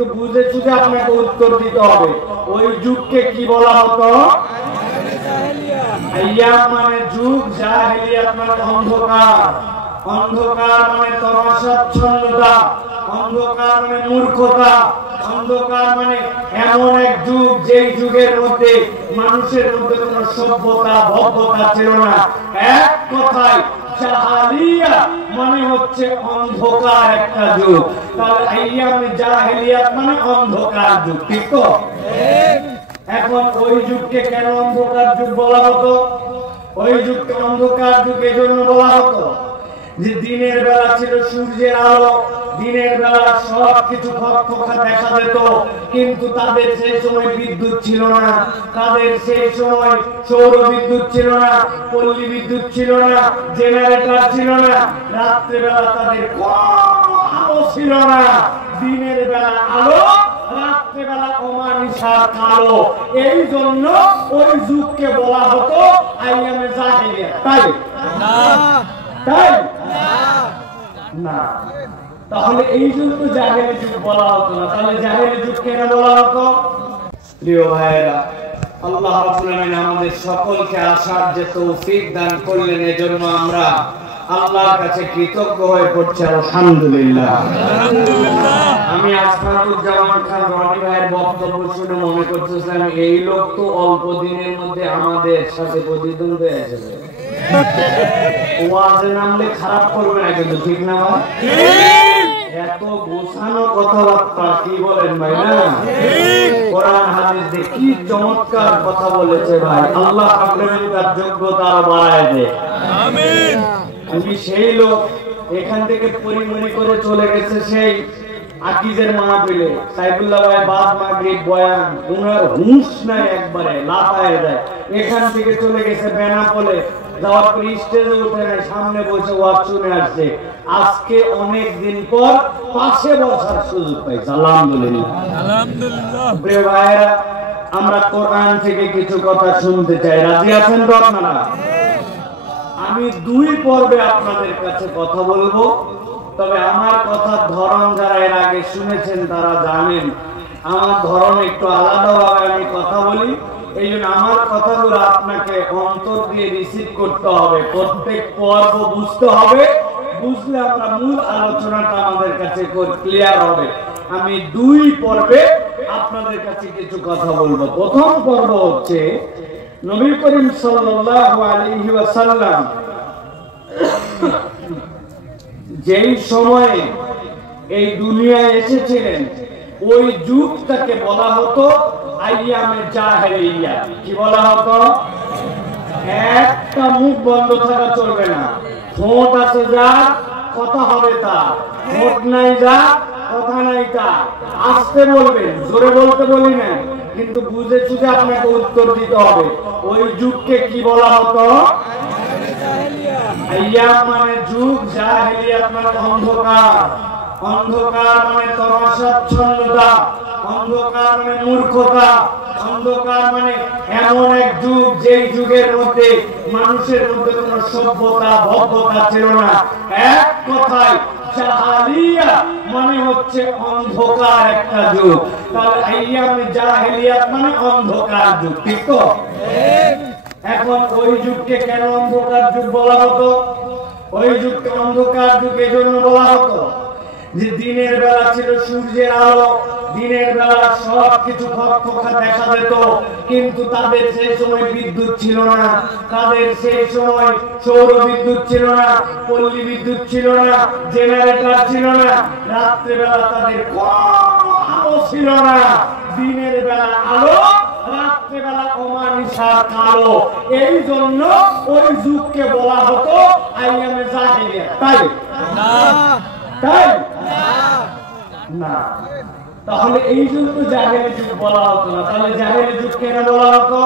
বুঝে সুঝে আপনাকে উত্তর দিতে হবে। ওই যুগকে কি বলা হতো? আইয়াম মানে যুগ, জাহেলিয়াত মানে অন্ধকার। অন্ধকার মানে তমসাচ্ছন্নতা, অন্ধকার মানে মূর্খতা, অন্ধকার মানে এমন এক যুগ যেই যুগের মধ্যে মানুষের মধ্যে কোনো সভ্যতা ভব্যতা ছিল না। এক কথায় জাহেলিয়াত মানে হচ্ছে অন্ধকার একটা যুগ। তাহলে আইয়ামে জাহেলিয়াত মানে অন্ধকার যুগ, ঠিক তো? এখন ওই যুগকে কেন অন্ধকার যুগ বলা হতো? ওই যুগকে অন্ধকার যুগ এজন্য বলা হতো যে দিনের বেলা ছিল সূর্যের আলো, দিনের বেলা সবকিছু ফকফকা দেখা যেত, কিন্তু তাদের সেই সময় বিদ্যুৎ ছিল না, তাদের সেই সময় সৌর বিদ্যুৎ ছিল না, পল্লী বিদ্যুৎ ছিল না, জেনারেটর ছিল না, রাত্রে বেলা তাদের কোনো আলো ছিল না। দিনের বেলা আলো, রাত্রে বেলা অমানিসার কালো। এই জন্য ওই যুগকে বলা হতো আইয়ামে জাহেলিয়াত। তাই না? তাই না? তাহলে এই জন্য তো জাহেলি যুগ বলা হতো না। তাহলে জাহেলি যুগ কেন বলা হতো? প্রিয় ভাইয়েরা, আল্লাহ রাব্বুল আলামিন আমাদের সকলকে আসার যে তৌফিক দান করলেন, এজন্য আমরা আল্লাহর কাছে কৃতজ্ঞ হয়ে পড়ছি। আলহামদুলিল্লাহ। আমি আসমানুজ্জামান খান রনি ভাইয়ের বক্তব্য শুনে মনে করতেছিলাম এই লোক তো অল্প দিনের মধ্যে আমাদের সাথে প্রতিদ্বন্দ্বী হয়ে যাবে। ওয়াজে নামলে খারাপ করবে না কিন্তু, ঠিক না ভাই? এত গোছানো কথাবার্তা, কি বলেন ভাই? না, কোরআন হাদিস দিয়ে কি চমৎকার কথা বলেছে ভাই। আল্লাহ আপনাদের তার যোগ্যতা বাড়ায় দেয়। আমিন। আমি সেই লোক এখান থেকে পরিমরি করে চলে গেছে সেই আকিজের মাহফিলে, সাইফুল্লাহ ভাই বাদ মাগরিব বয়ান, উনার হুঁশ নাই, একবারে লাফায় যায়। এখান থেকে চলে গেছে বেনাপোলে, যাওয়ার পর স্টেজে উঠে নাই, সামনে বসে ওয়াজ শুনে আসছে। আজকে অনেক দিন পর পাশে বসার সুযোগ পাইছে। আলহামদুলিল্লাহ। আলহামদুলিল্লাহ। প্রিয় ভাইরা, আমরা কোরআন থেকে কিছু কথা শুনতে চাই। রাজি আছেন তো আপনারা? আমি দুই পর্বে আপনাদের কাছে কথা বলবো, তবে আমার কথার ধরন যারা এর আগে শুনেছেন তারা জানেন আমার ধরন একটু আলাদাভাবে আমি কথা বলি। এই জন্য আমার কথাগুলো আপনাকে অন্তর দিয়ে রিসিভ করতে হবে, প্রত্যেক পর্ব বুঝতে হবে। বুঝলে আমরা মূল আলোচনাটা আমাদের কাছে ক্লিয়ার হবে। আমি দুই পর্বে আপনাদের কাছে কিছু কথা বলবো। প্রথম পর্ব হচ্ছে নবী করিম সাল্লাল্লাহু আলাইহি ওয়াসাল্লাম যেই সময়ে এই দুনিয়ায় এসেছিলেন, ওই যুগটাকে বলা হতো আইয়ামে জাহেলিয়াত। কি বলা হতো? একটা মুখ বন্ধ থাকা চলবে না। ঠোঁট আছে যা, কথা হবে তা। ঠোঁট নাই যা, কথা নাই তা। আস্তে বলবেন, জোরে বলতে বলি না, কিন্তু বুঝে সুঝে আপনাকে উত্তর দিতে হবে। ওই যুগকে কি বলা হতো? আইয়াম মানে যুগ, জাহেলিয়াত মানে অন্ধকার। অন্ধকার মানে তমসাচ্ছন্নতা, অন্ধকার মানে মূর্খতা, অন্ধকার মানে এমন এক যুগ যেই যুগের মধ্যে মানুষের মধ্যে কোনো সভ্যতা ভব্যতা ছিল না। এক কথায় জাহেলিয়াত মানে হচ্ছে অন্ধকার একটা যুগ। তাহলে আইয়ামে জাহেলিয়াত মানে অন্ধকার যুগ, ঠিক তো? এখন ওই যুগকে কেন অন্ধকার যুগ বলা হতো? ওই যুগকে অন্ধকার যুগ এজন্য বলা হতো যে দিনের বেলা ছিল সূর্যের আলো, দিনের বেলা সবকিছু ফকফকা দেখা যেত, কিন্তু তাদের সেই সময় বিদ্যুৎ ছিল না, তাদের সেই সময় সৌর বিদ্যুৎ ছিল না, পল্লী বিদ্যুৎ ছিল না, জেনারেটর ছিল না, রাত্রে বেলা তাদের কোনো আলো ছিল না। দিনের বেলা আলো, রাত্রে বেলা অমানিসার কালো। এই জন্য ওই যুগকে বলা হতো আইয়ামে জাহেলিয়াত। তাই না? তাই না? তাহলে এই জন্য জাহেলি যুগ বলা হতো না। তাহলে জাহেলি যুগ কেন বলা হতো?